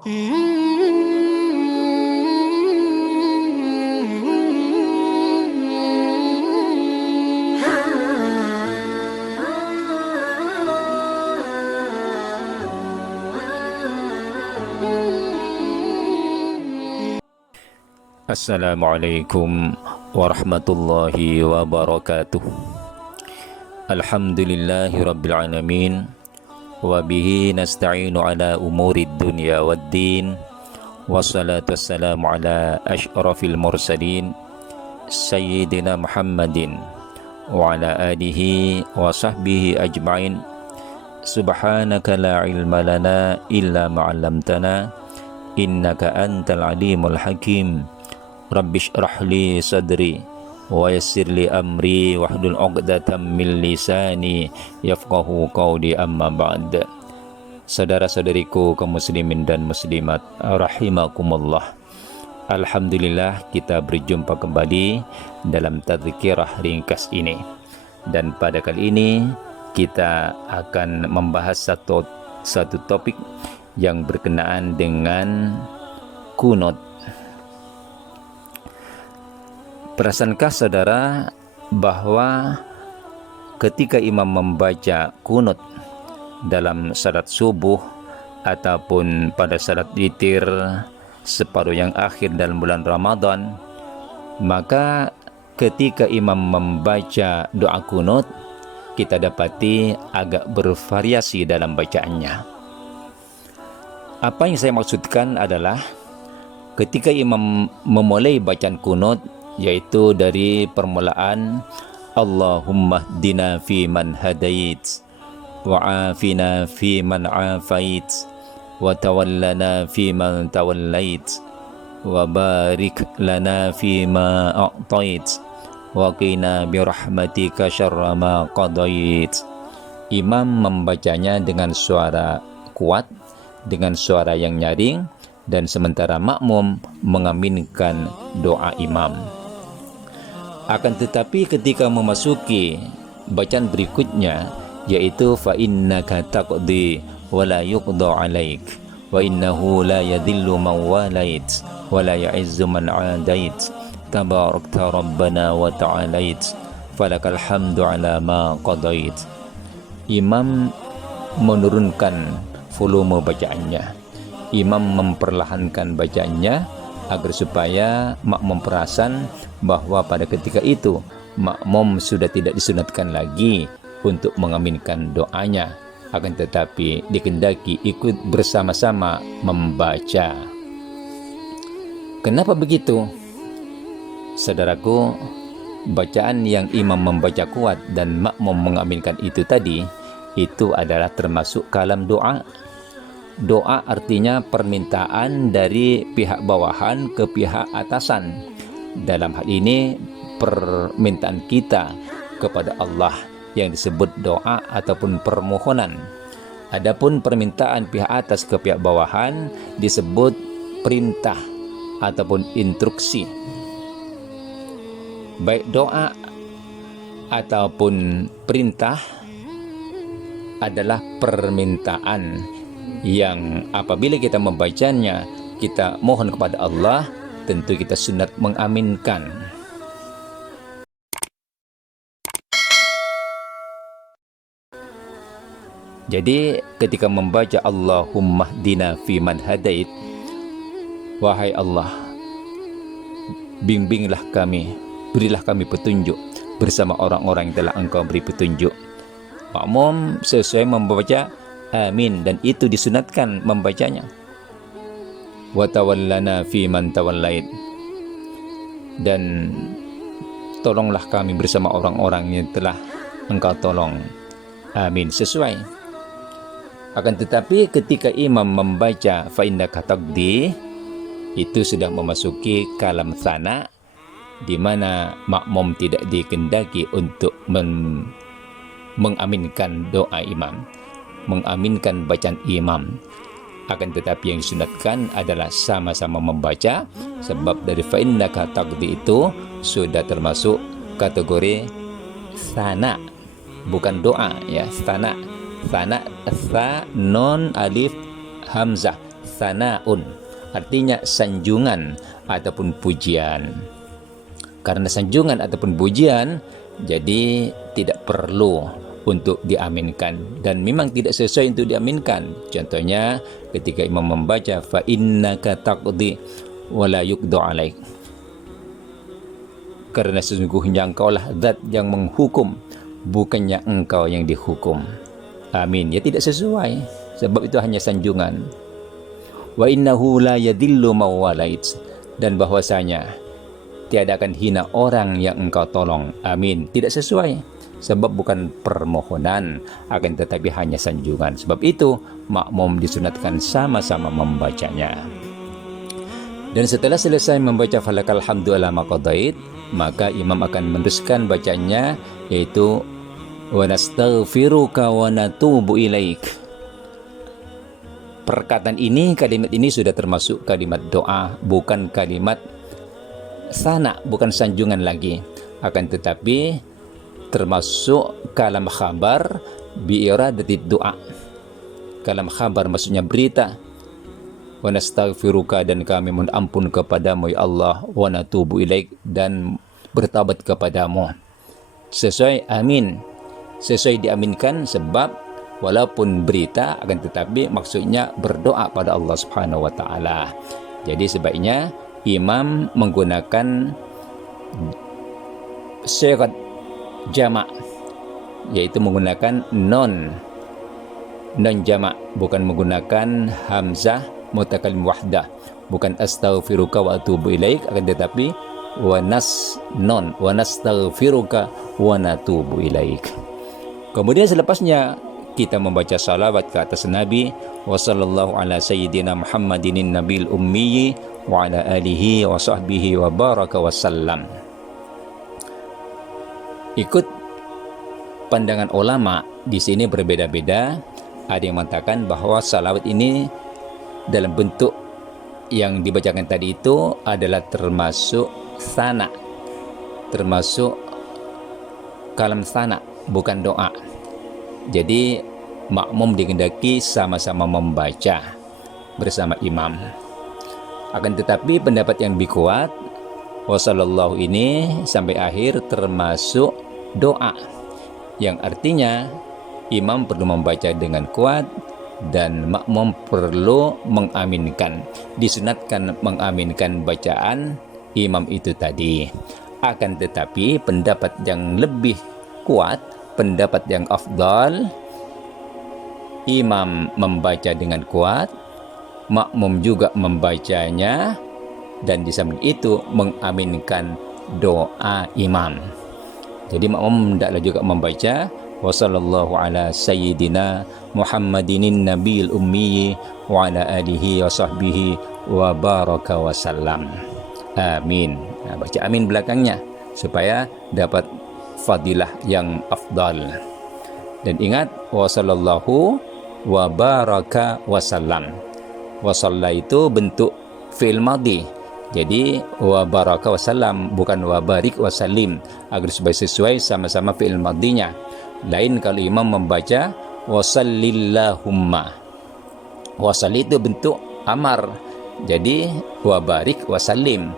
Assalamualaikum warahmatullahi wabarakatuh. Alhamdulillahi rabbil alamin. Wabihi nasta'inu ala umurid dunya waddin. Wassalatu wassalamu ala ashrafil mursalin Sayyidina Muhammadin wa ala alihi wa sahbihi ajma'in. Subhanaka la ilma lana illa ma'allamtana innaka antal alimul hakim. Rabbi shrah li sadri wa yassir li amri wahlul 'uqdatam min lisani yafqahu qawli, amma ba'd. Saudara-saudariku kaum muslimin dan muslimat rahimakumullah. Alhamdulillah kita berjumpa kembali dalam tadzkirah ringkas ini. Dan pada kali ini kita akan membahas satu topik yang berkenaan dengan kunut. Perasankah saudara bahwa ketika imam membaca kunut dalam salat subuh ataupun pada salat witir separuh yang akhir dalam bulan Ramadan, maka ketika imam membaca doa kunut, kita dapati agak bervariasi dalam bacaannya. Apa yang saya maksudkan adalah ketika imam memulai bacaan kunut, yaitu dari permulaan Allahumma hdina fi man hadait wa afina fi man afait wa tawallana fi man tawallait wa barik lana fi ma a'tait wa qina bi rahmatika syarra ma qadait. Imam membacanya dengan suara kuat, dengan suara yang nyaring, dan sementara makmum mengaminkan doa imam. Akan tetapi ketika memasuki bacaan berikutnya, yaitu fa innaka taqdi wa la yuqda 'alaik wa innahu la yadhillu man walait wa la ya'izzu man 'adait tabarakta rabbana wa ta'alait falakal hamdu 'ala ma qadait. Imam menurunkan volume bacaannya. Imam memperlahankan bacaannya agar supaya makmum perasan bahwa pada ketika itu makmum sudah tidak disunatkan lagi untuk mengaminkan doanya, akan tetapi dikehendaki ikut bersama-sama membaca. Kenapa begitu? Saudaraku, bacaan yang imam membaca kuat dan makmum mengaminkan itu tadi, itu adalah termasuk kalam doa. Doa artinya permintaan dari pihak bawahan ke pihak atasan. Dalam hal ini permintaan kita kepada Allah yang disebut doa ataupun permohonan. Adapun permintaan pihak atas ke pihak bawahan disebut perintah ataupun instruksi. Baik doa ataupun perintah adalah permintaan yang apabila kita membacanya, kita mohon kepada Allah, tentu kita sunat mengaminkan. Jadi ketika membaca Allahumma hdina fi man hadait, wahai Allah, bimbinglah kami, berilah kami petunjuk bersama orang-orang yang telah Engkau beri petunjuk. Makmum sesuai membaca amin, dan itu disunatkan membacanya. Wa tawallana fi man tawallait, dan tolonglah kami bersama orang-orang yang telah Engkau tolong. Amin, sesuai. Akan tetapi ketika imam membaca fa innaka taqdi, itu sudah memasuki kalam tsana, di mana makmum tidak dikehendaki untuk mengaminkan doa imam, mengaminkan bacaan imam. Akan tetapi yang disunatkan adalah sama-sama membaca, sebab dari fa innaka taqdi itu sudah termasuk kategori tsana, bukan doa ya, tsana. Tsana, tsa, non, alif, hamzah, thanaun, artinya sanjungan ataupun pujian. Karena sanjungan ataupun pujian, jadi tidak perlu untuk diaminkan, dan memang tidak sesuai untuk diaminkan. Contohnya ketika imam membaca fa innaka taqdi wa la yuqda alaik, karena sesungguhnya engkaulah zat yang menghukum, bukannya engkau yang dihukum. Amin, ya tidak sesuai, sebab itu hanya sanjungan. Wa innahu la yadhillu mawalait, dan bahwasanya tiada akan hina orang yang engkau tolong. Amin, tidak sesuai, sebab bukan permohonan, akan tetapi hanya sanjungan. Sebab itu makmum disunatkan sama-sama membacanya. Dan setelah selesai membaca falakal hamdu ala ma qadait, maka imam akan meneruskan bacanya, yaitu wa nastaghfiruka wa natubu ilaik. Perkataan ini, kalimat ini sudah termasuk kalimat doa, bukan kalimat sana, bukan sanjungan lagi, akan tetapi termasuk kalam khabar bi iradati doa. Kalam khabar maksudnya berita. Wa nastaghfiruka, dan kami mohon ampun kepadamu ya Allah, wa natubu ilaik, dan bertaubat kepadamu. Sesuai amin, sesuai diaminkan, sebab walaupun berita akan tetapi maksudnya berdoa pada Allah Subhanahu wa taala. Jadi sebaiknya imam menggunakan syigat jamak, yaitu menggunakan non jamak, bukan menggunakan hamzah mutakallim wahdah, bukan astaghfiruka wa atubu ilaik, akan tetapi wa nastaghfiruka wa natubu ilaik. Kemudian selepasnya kita membaca salawat ke atas Nabi, wa sallallahu ala sayyidina Muhammadin nabil ummi wa ala alihi wa sahbihi wa baraka wa sallam. Ikut pandangan ulama di sini berbeda-beda. Ada yang mengatakan bahwa salawat ini dalam bentuk yang dibacakan tadi itu adalah termasuk sana, termasuk kalam sana, bukan doa. Jadi makmum dikehendaki sama-sama membaca bersama imam. Akan tetapi pendapat yang lebih kuat, wasallallahu ini sampai akhir termasuk doa, yang artinya imam perlu membaca dengan kuat dan makmum perlu mengaminkan. Disunatkan mengaminkan bacaan imam itu tadi. Akan tetapi pendapat yang lebih kuat, pendapat yang afdal, imam membaca dengan kuat, makmum juga membacanya, dan di samping itu mengaminkan doa imam. Jadi makmum hendaklah juga membaca wa sallallahu ala sayyidina Muhammadin nabil ummi wa ala alihi wa sahbihi wa baraka wa sallam. Amin. Nah, baca amin belakangnya supaya dapat fadilah yang afdal. Dan ingat wa sallallahu wa baraka wa sallam. Wa salla itu bentuk fi'il madhi. Jadi wa baraka wa sallam, bukan wa barik wa salim, agar supaya sesuai sama-sama fi'il madhinya. Lain kalau imam membaca wa sallillahumma. Wa salli itu bentuk amar. Jadi wa barik wa salim.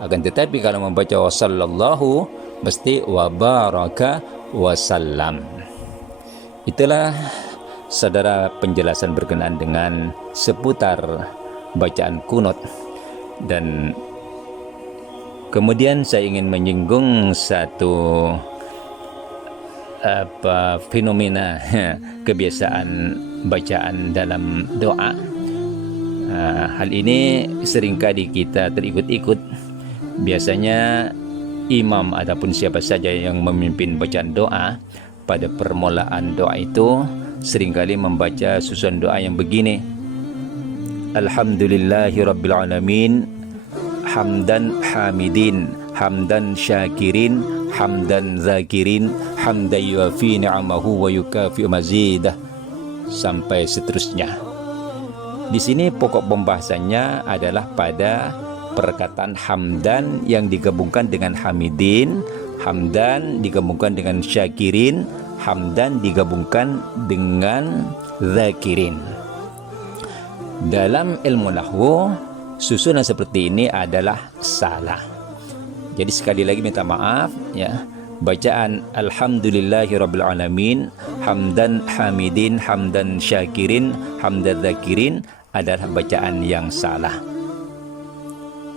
Akan tetapi kalau membaca wa sallallahu mesti wa baraka wa sallam. Itulah saudara penjelasan berkenaan dengan seputar bacaan kunut. Dan kemudian saya ingin menyinggung satu fenomena kebiasaan bacaan dalam doa. Hal ini seringkali kita terikut-ikut. Biasanya imam ataupun siapa saja yang memimpin bacaan doa, pada permulaan doa itu seringkali membaca susunan doa yang begini: Alhamdulillahi Rabbil Alamin, hamdan hamidin, hamdan syakirin, hamdan zakirin, hamdan yuafi ni'amahu wa yukafi mazidah, sampai seterusnya. Di sini pokok pembahasannya adalah pada perkataan hamdan yang digabungkan dengan hamidin, hamdan digabungkan dengan syakirin, hamdan digabungkan dengan zakirin. Dalam ilmu nahwu, susunan seperti ini adalah salah. Jadi sekali lagi minta maaf ya. Bacaan alhamdulillahirabbil alamin, hamdan hamidin, hamdan syakirin, hamdan dzakirin adalah bacaan yang salah.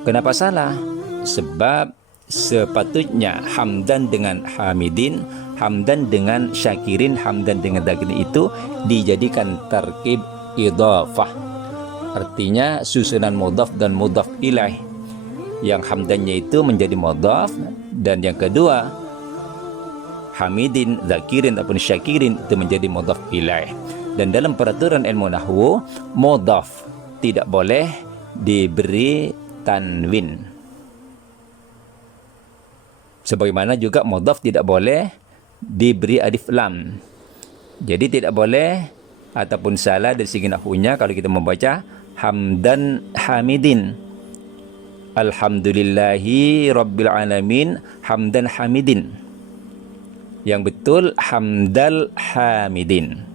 Kenapa salah? Sebab sepatutnya hamdan dengan hamidin, hamdan dengan syakirin, hamdan dengan dzakirin itu dijadikan tarkib idhafah. Artinya susunan mudhaf dan mudhaf ilaih. Yang hamdannya itu menjadi mudhaf, dan yang kedua hamidin, zakirin ataupun syakirin itu menjadi mudhaf ilaih. Dan dalam peraturan ilmu nahwu, mudhaf tidak boleh diberi tanwin. Sebagaimana juga mudhaf tidak boleh diberi alif lam. Jadi tidak boleh ataupun salah dari segi nahwunya kalau kita membaca hamdan hamidin. Alhamdulillahi rabbil alamin, hamdan hamidin. Yang betul hamdal hamidin,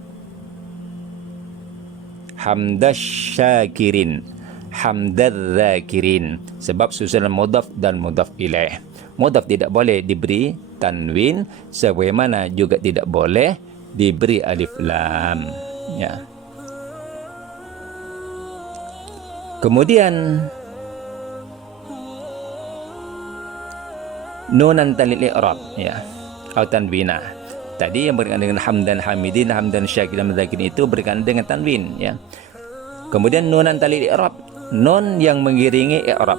hamdas syakirin, hamdal dzakirin. Sebab susunan mudhaf dan mudhaf ilaih. Mudhaf tidak boleh diberi tanwin, sebagaimana juga tidak boleh diberi alif lam ya. Kemudian nunan talil i'rab ya, atau tanwinah. Tadi yang berkaitan dengan hamdan hamidin, hamdan syakirin, hamdan dzakirin itu berkaitan dengan tanwin ya. Kemudian nunan talil i'rab, nun yang mengiringi i'rab,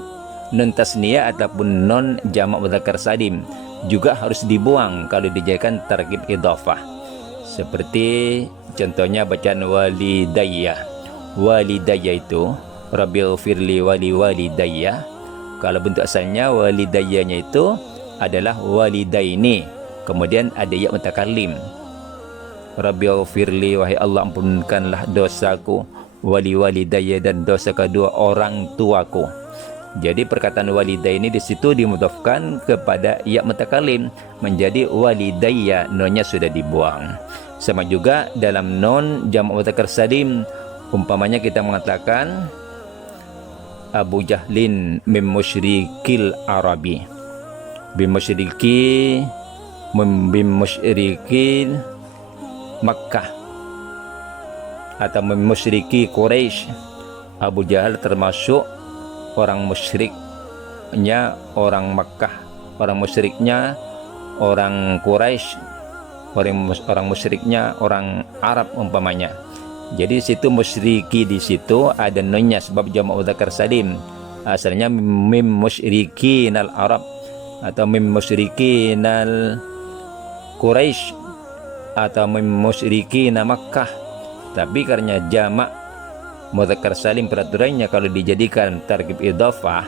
nun tasniyah ataupun nun jamak mudzakkar salim juga harus dibuang kalau dijadikan tarkib idhafah. Seperti contohnya bacaan walidayya. Walidayya itu rabbighfirli wali walidayya. Kalau bentuk asalnya walidayyanya itu adalah walidaini, kemudian ada ya mutakallim. Rabbighfirli, wahai Allah ampunkanlah dosaku, wali walidayya, dan dosa kedua orang tuaku. Jadi perkataan walidaini di situ dimudhafkan kepada ya mutakallim menjadi walidayya, nunnya sudah dibuang. Sama juga dalam nun jamak mudzakkar salim, umpamanya kita mengatakan Abu Jahlin mim musyrikil arabi, bim musyriki Makkah, atau mim musyriki Quraisy. Abu Jahal termasuk orang musyriknya orang Makkah, orang musyriknya orang Quraisy, orang musyriknya orang Arab umpamanya. Jadi situ musyriki di situ ada nunnya sebab jamak mudzakkar salim. Asalnya mim musyrikinal Arab atau mim musyrikinal Quraisy atau mim musyrikina Makkah. Tapi karena jamak mudzakkar salim peraturannya kalau dijadikan tarkib idhafah,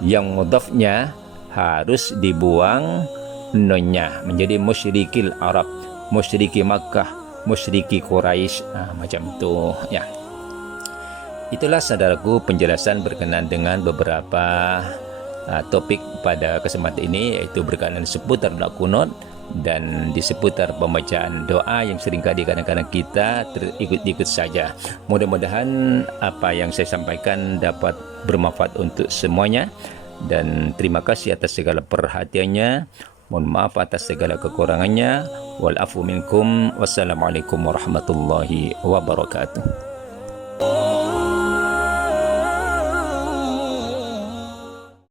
yang mudhafnya harus dibuang nunnya menjadi musyrikil Arab, musyriki Makkah, musyriki Quraisy, macam itu ya. Itulah saudaraku penjelasan berkenaan dengan beberapa topik pada kesempatan ini, yaitu berkenaan seputar doa kunut dan di seputar pembacaan doa yang seringkali kadang-kadang kita terikut-ikut saja. Mudah-mudahan apa yang saya sampaikan dapat bermanfaat untuk semuanya, dan terima kasih atas segala perhatiannya. Mohon maaf atas segala kekurangannya. Wal afu minkum. Wassalamualaikum warahmatullahi wabarakatuh.